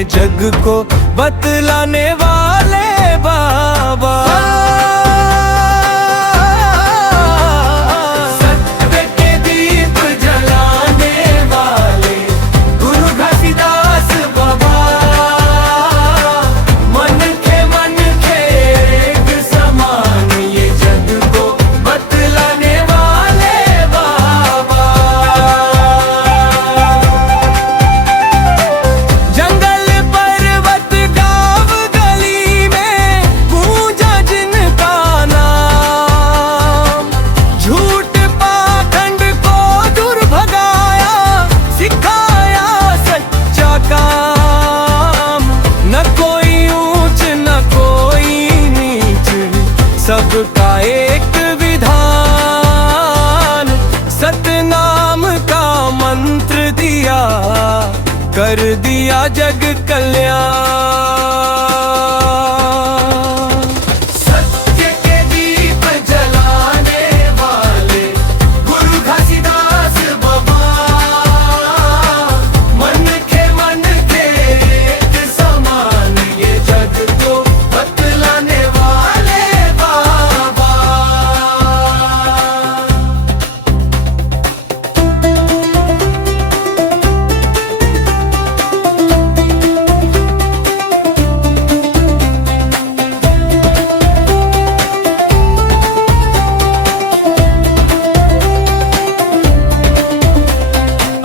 ये जग को बतलाने वाले बाबा। सत्य के दीप जलाने वाले गुरु घसीदास बाबा। मन के एक समान ये जग को बतलाने वाले बाबा। जंगल पर्वत गांव गली में गूंजा जिनका नाम। झूठ पाखंड को दूर भगाया, सिखाया सच्चा काम। न कोई ऊंच न कोई नीच, सबका एक विधान। सतनाम का मंत्र दिया, कर दिया जग कल्याण। सत्य के दीप जलाने वाले गुरु घसीदास बाबा। मन के एक समान ये जग को बतलाने वाले बाबा।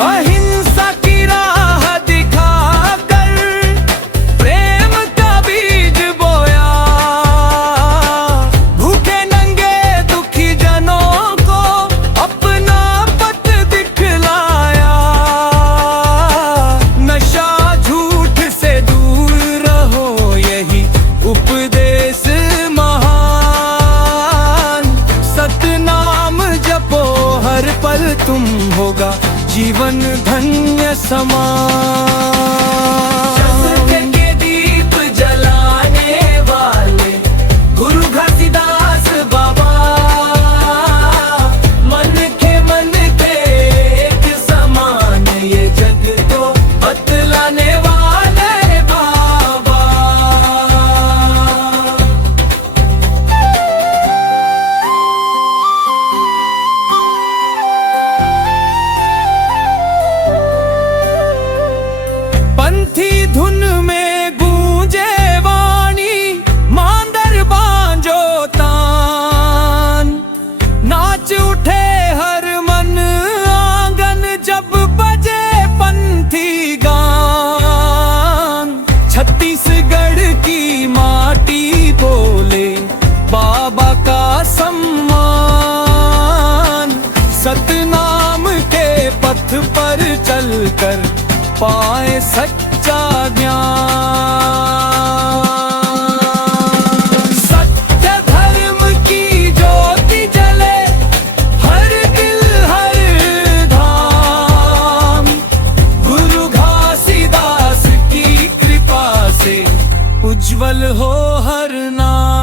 अहिंसा की राह दिखाकर प्रेम का बीज बोया। भूखे नंगे दुखी जनों को अपना पथ दिखलाया। नशा झूठ से दूर रहो, यही उपदेश महान। सतनाम जपो हर पल तुम, होगा जीवन धन्य समान। सत्य के दीप जलाने वाले गुरु घसीदास बाबा। मन के एक समान ये जग को बतलाने वाले बाबा। पंथी धुन में गूंजे वाणी, मांदर बांजो तान। नाच उठे हर मन आंगन, जब बजे पंथी गान। छत्तीसगढ़ की माटी बोले बाबा का सम्मान। सतनाम के पथ पर चलकर पाए सच्चा ज्ञान। सत्य धर्म की ज्योति जले हर दिल हर धाम। गुरु घसीदास की कृपा से उज्जवल हो हर नाम।